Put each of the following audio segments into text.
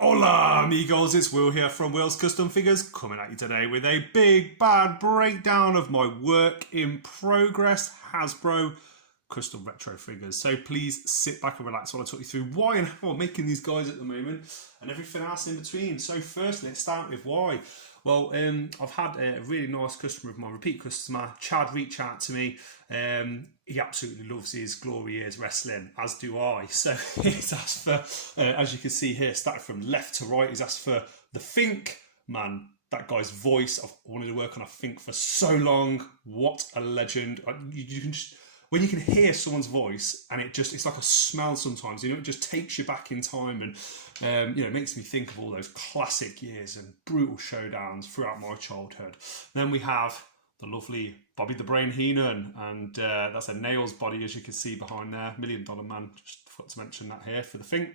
Hola amigos, it's Will here from Will's Custom Figures, coming at you today with a big bad breakdown of my work in progress Hasbro custom retro figures. So please sit back and relax while I talk you through why and how I'm making these guys at the moment and everything else in between. So firstly, let's start with why. Well, I've had a really nice customer of mine, repeat customer, Chad, reach out to me. He absolutely loves his Glory Years wrestling, as do I. So he's asked for, as you can see here, starting from left to right, he's asked for the Fink. Man, that guy's voice, I've wanted to work on a Fink for so long. What a legend. You can just, when you can hear someone's voice and it's like a smell sometimes, it just takes you back in time and it makes me think of all those classic years and brutal showdowns throughout my childhood. Then we have the lovely Bobby the Brain Heenan, and that's a Nails body, as you can see behind there. $1 Million Man, just forgot to mention that here for the Fink.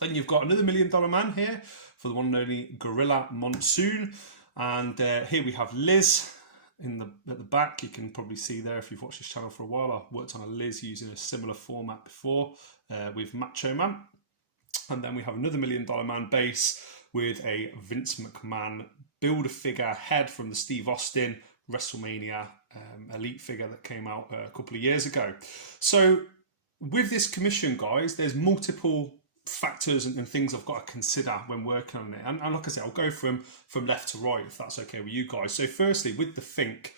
Then you've got another $1 Million Man here for the one and only Gorilla Monsoon, and here we have Liz at the back. You can probably see there if you've watched this channel for a while. I worked on a Liz using a similar format before with Macho Man. And then we have another $1 Million Man base with a Vince McMahon Build-A-Figure head from the Steve Austin WrestleMania Elite figure that came out a couple of years ago. So with this commission, guys, there's multiple factors and things I've got to consider when working on it. And like I said, I'll go from left to right if that's okay with you guys. So firstly, with the Fink,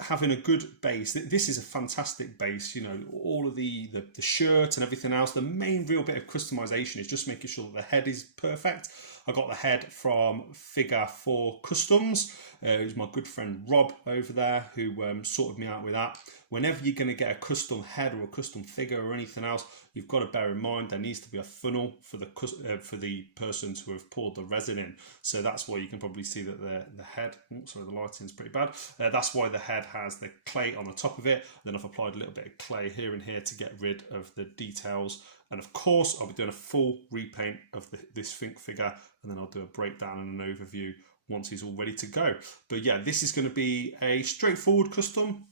having a good base, this is a fantastic base, all of the shirt and everything else. The main real bit of customization is just making sure that the head is perfect. I got the head from Figure 4 Customs. It was my good friend Rob over there who sorted me out with that. Whenever you're going to get a custom head or a custom figure or anything else, you've got to bear in mind there needs to be a funnel for the person to have poured the resin in. So that's why you can probably see that the head, sorry, the lighting's pretty bad. That's why the head has the clay on the top of it. Then I've applied a little bit of clay here and here to get rid of the details. And of course, I'll be doing a full repaint of this Fink figure, and then I'll do a breakdown and an overview once he's all ready to go. But yeah, this is going to be a straightforward custom,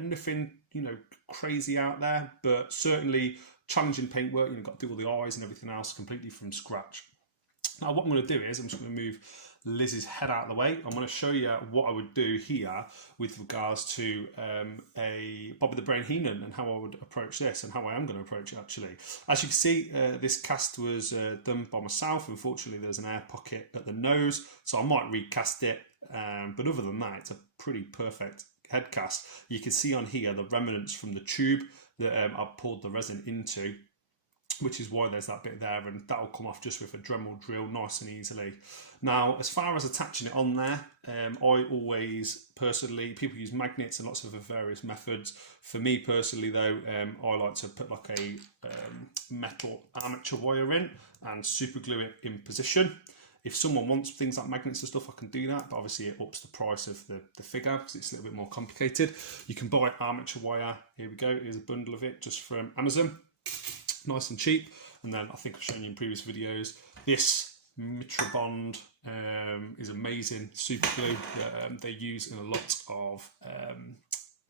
nothing crazy out there, but certainly challenging paintwork. You've got to do all the eyes and everything else completely from scratch. Now what I'm going to do is I'm just going to move Liz's head out of the way. I'm going to show you what I would do here with regards to a Bobby the Brain Heenan and how I would approach this and how I am going to approach it actually. As you can see, this cast was done by myself. Unfortunately, there's an air pocket at the nose, so I might recast it. But other than that, it's a pretty perfect head cast. You can see on here the remnants from the tube that I poured the resin into, which is why there's that bit there, and that'll come off just with a Dremel drill nice and easily. Now, as far as attaching it on there, I always personally, people use magnets and lots of various methods. For me personally though, I like to put like a metal armature wire in and super glue it in position. If someone wants things like magnets and stuff, I can do that, but obviously it ups the price of the figure because it's a little bit more complicated. You can buy armature wire. Here we go, here's a bundle of it just from Amazon. Nice and cheap. And then I think I've shown you in previous videos, this Mitrabond is amazing super glue that they use in a lot of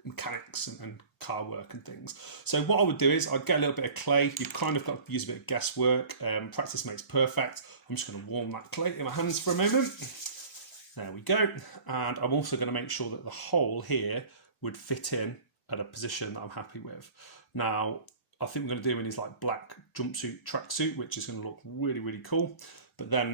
mechanics and car work and things. So what I would do is I'd get a little bit of clay. You've kind of got to use a bit of guesswork. Practice makes perfect. I'm just going to warm that clay in my hands for a moment. There we go. And I'm also going to make sure that the hole here would fit in at a position that I'm happy with. Now, I think we're going to do him in his like black jumpsuit tracksuit, which is going to look really, really cool. But then,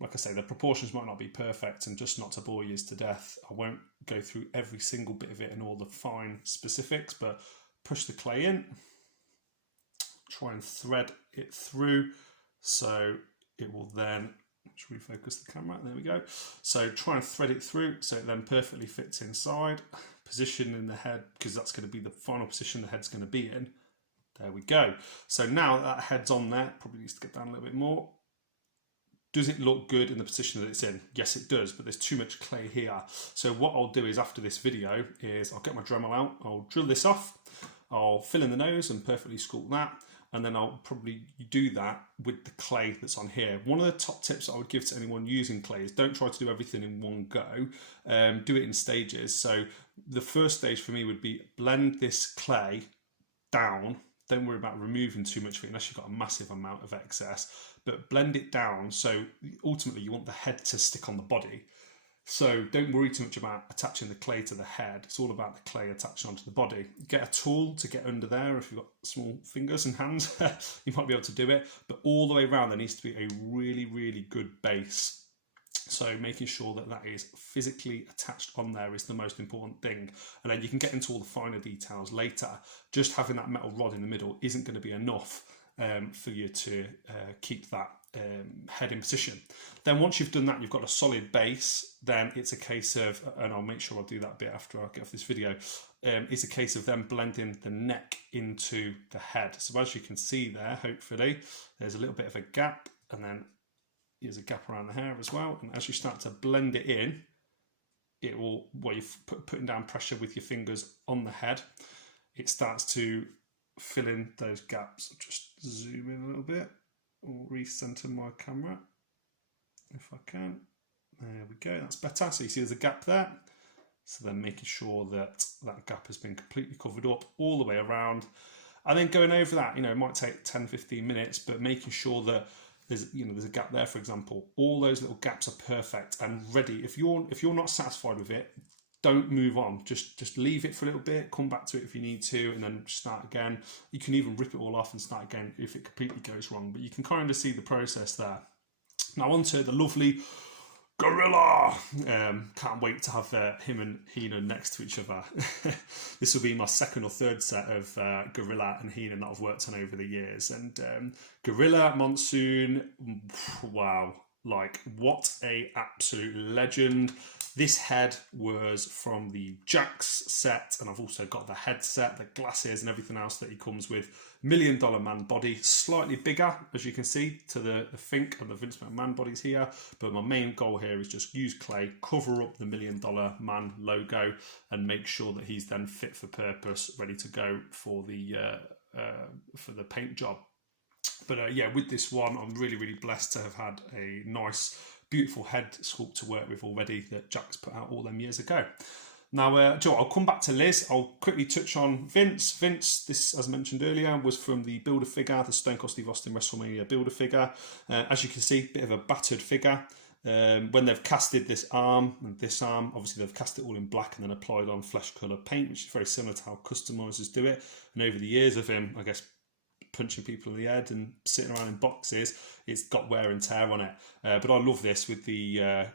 like I say, the proportions might not be perfect, and just not to bore you to death, I won't go through every single bit of it and all the fine specifics, but push the clay in, try and thread it through, so it will then, let's refocus the camera, there we go. So try and thread it through so it then perfectly fits inside, position in the head, because that's going to be the final position the head's going to be in. There we go. So now that head's on there, probably needs to get down a little bit more. Does it look good in the position that it's in? Yes, it does, but there's too much clay here. So what I'll do is after this video is I'll get my Dremel out, I'll drill this off, I'll fill in the nose and perfectly sculpt that, and then I'll probably do that with the clay that's on here. One of the top tips I would give to anyone using clay is don't try to do everything in one go. Do it in stages. So the first stage for me would be blend this clay down, don't worry about removing too much of it unless you've got a massive amount of excess, but blend it down. So ultimately you want the head to stick on the body. So don't worry too much about attaching the clay to the head. It's all about the clay attaching onto the body. Get a tool to get under there. If you've got small fingers and hands, you might be able to do it. But all the way around, there needs to be a really, really good base. So making sure that that is physically attached on there is the most important thing. And then you can get into all the finer details later. Just having that metal rod in the middle isn't going to be enough for you to keep that head in position. Then once you've done that, you've got a solid base, then it's a case of, and I'll make sure I'll do that a bit after I get off this video, it's a case of then blending the neck into the head. So as you can see there, hopefully, there's a little bit of a gap, and then there's a gap around the hair as well. And as you start to blend it in, it will, while you're putting down pressure with your fingers on the head, it starts to fill in those gaps. I'll just zoom in a little bit. Or recenter my camera if I can. There we go, that's better. So you see there's a gap there. So then making sure that that gap has been completely covered up all the way around. And then going over that, it might take 10-15 minutes, but making sure that there's a gap there, for example. All those little gaps are perfect and ready. If you're not satisfied with it, don't move on. Just leave it for a little bit, come back to it if you need to, and then start again. You can even rip it all off and start again if it completely goes wrong, but you can kind of see the process there. Now onto the lovely Gorilla. Can't wait to have him and Heenan next to each other. This will be my second or third set of Gorilla and Heenan that I've worked on over the years. And Gorilla Monsoon, wow, like what a absolute legend. This head was from the Jax set, and I've also got the head set, the glasses and everything else that he comes with. $1 Million Man body, slightly bigger, as you can see, to the Fink and the Vince McMahon bodies here. But my main goal here is just use clay, cover up the $1 Million Man logo, and make sure that he's then fit for purpose, ready to go for the paint job. But yeah, with this one, I'm really, really blessed to have had a nice, beautiful head sculpt to work with already that Jack's put out all them years ago. Now, Joe, I'll come back to Liz. I'll quickly touch on Vince. Vince, this, as I mentioned earlier, was from the Build-A-Figure, the Stone Cold Steve Austin WrestleMania Build-A-Figure. As you can see, bit of a battered figure. When they've casted this arm and this arm, obviously they've cast it all in black and then applied on flesh colour paint, which is very similar to how customizers do it. And over the years of him, I guess, punching people in the head and sitting around in boxes, it's got wear and tear on it. But I love this with the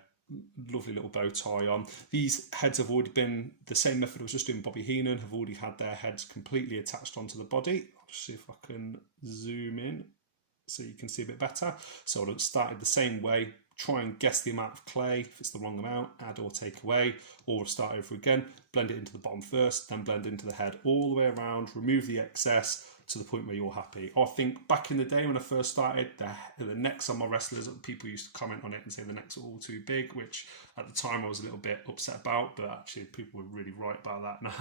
lovely little bow tie on. These heads have already been, the same method I was just doing Bobby Heenan, have already had their heads completely attached onto the body. I'll just see if I can zoom in so you can see a bit better. So I've started the same way, try and guess the amount of clay. If it's the wrong amount, add or take away, or start over again, blend it into the bottom first, then blend into the head all the way around, remove the excess, to the point where you're happy. I think back in the day when I first started, the necks on my wrestlers, people used to comment on it and say the necks were all too big, which at the time I was a little bit upset about, but actually people were really right about that, and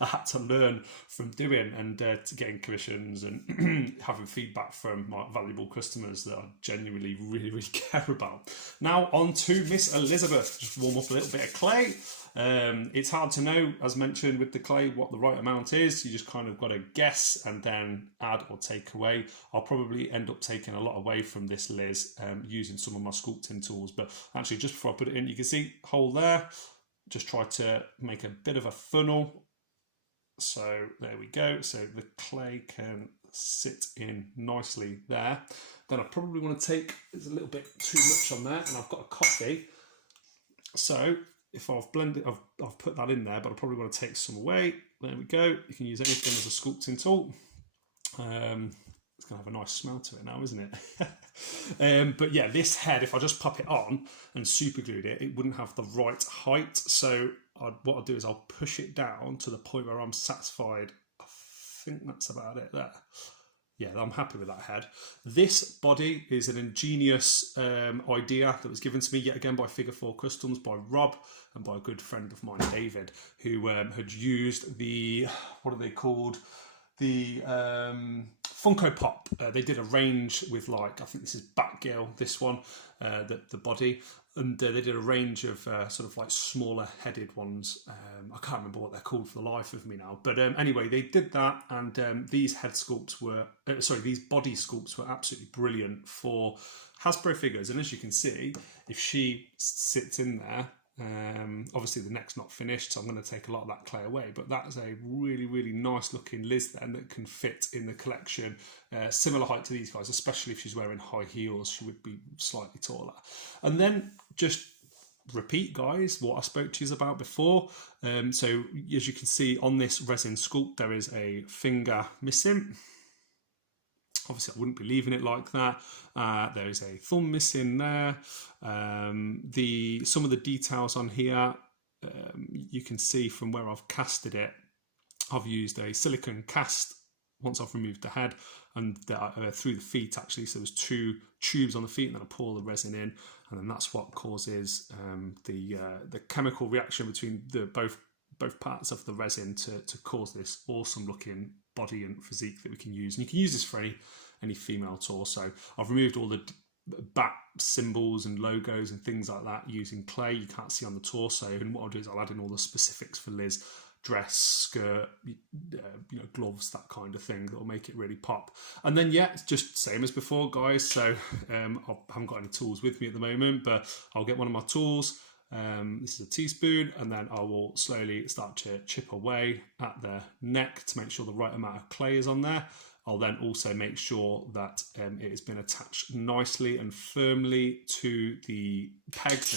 I had to learn from doing and to getting commissions and having feedback from my valuable customers that I genuinely really, really care about. Now on to Miss Elizabeth. Just warm up a little bit of clay. It's hard to know, as mentioned with the clay, what the right amount is. You just kind of got to guess and then add or take away. I'll probably end up taking a lot away from this Liz using some of my sculpting tools, but actually just before I put it in, you can see hole there. Just try to make a bit of a funnel. So there we go. So the clay can sit in nicely there. Then I probably want to take, there's a little bit too much on there, and I've got a coffee. So if I've blended, I've put that in there, but I probably want to take some away. There we go. You can use anything as a sculpting tool. It's going to have a nice smell to it now, isn't it? But yeah, this head, if I just pop it on and super glued it, it wouldn't have the right height. So what I'll do is I'll push it down to the point where I'm satisfied. I think that's about it there. Yeah, I'm happy with that head. This body is an ingenious idea that was given to me yet again by Figure 4 Customs, by Rob, and by a good friend of mine, David, who had used the, what are they called? The Funko Pop. They did a range with, like, I think this is Batgirl, this one, the body, and they did a range of sort of like smaller headed ones. I can't remember what they're called for the life of me now, but anyway, they did that, and these head sculpts were, these body sculpts were absolutely brilliant for Hasbro figures. And as you can see, if she sits in there, obviously the neck's not finished, so I'm going to take a lot of that clay away, but that's a really, really nice looking Liz then that can fit in the collection, similar height to these guys, especially if she's wearing high heels. She would be slightly taller. And then just repeat, guys, what I spoke to you about before. So as you can see on this resin sculpt, there is a finger missing. Obviously, I wouldn't be leaving it like that. There is a thumb missing there. Some of the details on here, you can see from where I've casted it, I've used a silicone cast once I've removed the head and through the feet, actually. So there's 2 tubes on the feet, and then I pour the resin in, and then that's what causes the chemical reaction between both parts of the resin to cause this awesome looking body and physique that we can use. And you can use this for any female torso. I've removed all the bat symbols and logos and things like that using clay you can't see on the torso, and what I'll do is I'll add in all the specifics for Liz: dress, skirt, gloves, that kind of thing that will make it really pop. And then it's just same as before, guys. So I haven't got any tools with me at the moment, but I'll get one of my tools. This is a teaspoon, and then I will slowly start to chip away at the neck to make sure the right amount of clay is on there. I'll then also make sure that it has been attached nicely and firmly to the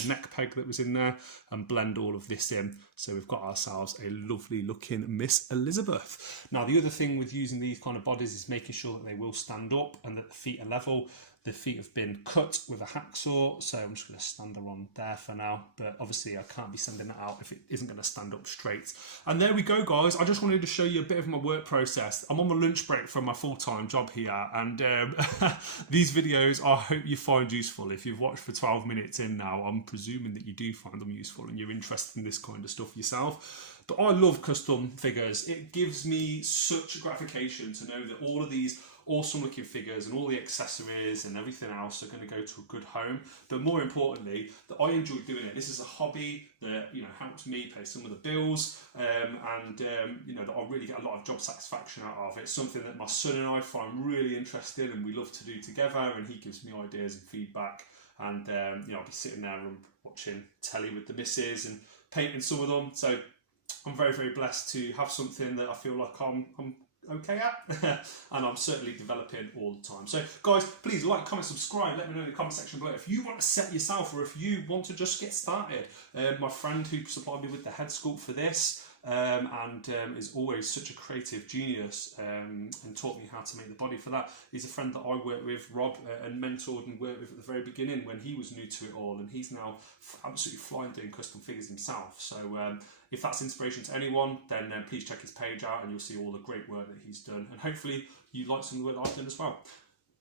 neck peg that was in there, and blend all of this in. So we've got ourselves a lovely looking Miss Elizabeth. Now, the other thing with using these kind of bodies is making sure that they will stand up and that the feet are level. The feet have been cut with a hacksaw, so I'm just going to stand her on there for now, but obviously I can't be sending it out if it isn't going to stand up straight. And there we go, guys. I just wanted to show you a bit of my work process. I'm on my lunch break from my full-time job here, and these videos I hope you find useful. If you've watched for 12 minutes in now, I'm presuming that you do find them useful and you're interested in this kind of stuff yourself. But I love custom figures. It gives me such gratification to know that all of these awesome looking figures and all the accessories and everything else are going to go to a good home, but more importantly that I enjoy doing it. This is a hobby that helps me pay some of the bills, and that I really get a lot of job satisfaction out of. It's something that my son and I find really interesting and we love to do together, and he gives me ideas and feedback, and I'll be sitting there and watching telly with the missus and painting some of them. So I'm very, very blessed to have something that I feel like I'm okay at, and I'm certainly developing all the time. So guys, please like, comment, subscribe, let me know in the comment section below if you want to set yourself, or if you want to just get started. My friend who supplied me with the head sculpt for this is always such a creative genius, and taught me how to make the body for that. He's a friend that I worked with, Rob, and mentored and worked with at the very beginning when he was new to it all, and he's now absolutely flying doing custom figures himself. So if that's inspiration to anyone, then please check his page out and you'll see all the great work that he's done, and hopefully you like some of the work I've done as well.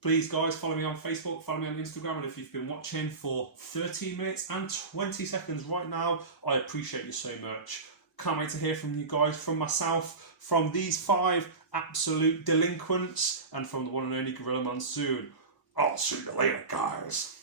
Please, guys, follow me on Facebook, follow me on Instagram, and if you've been watching for 13 minutes and 20 seconds right now, I appreciate you so much. Can't wait to hear from you guys, from myself, from these 5 absolute delinquents, and from the one and only Gorilla Monsoon. I'll see you later, guys.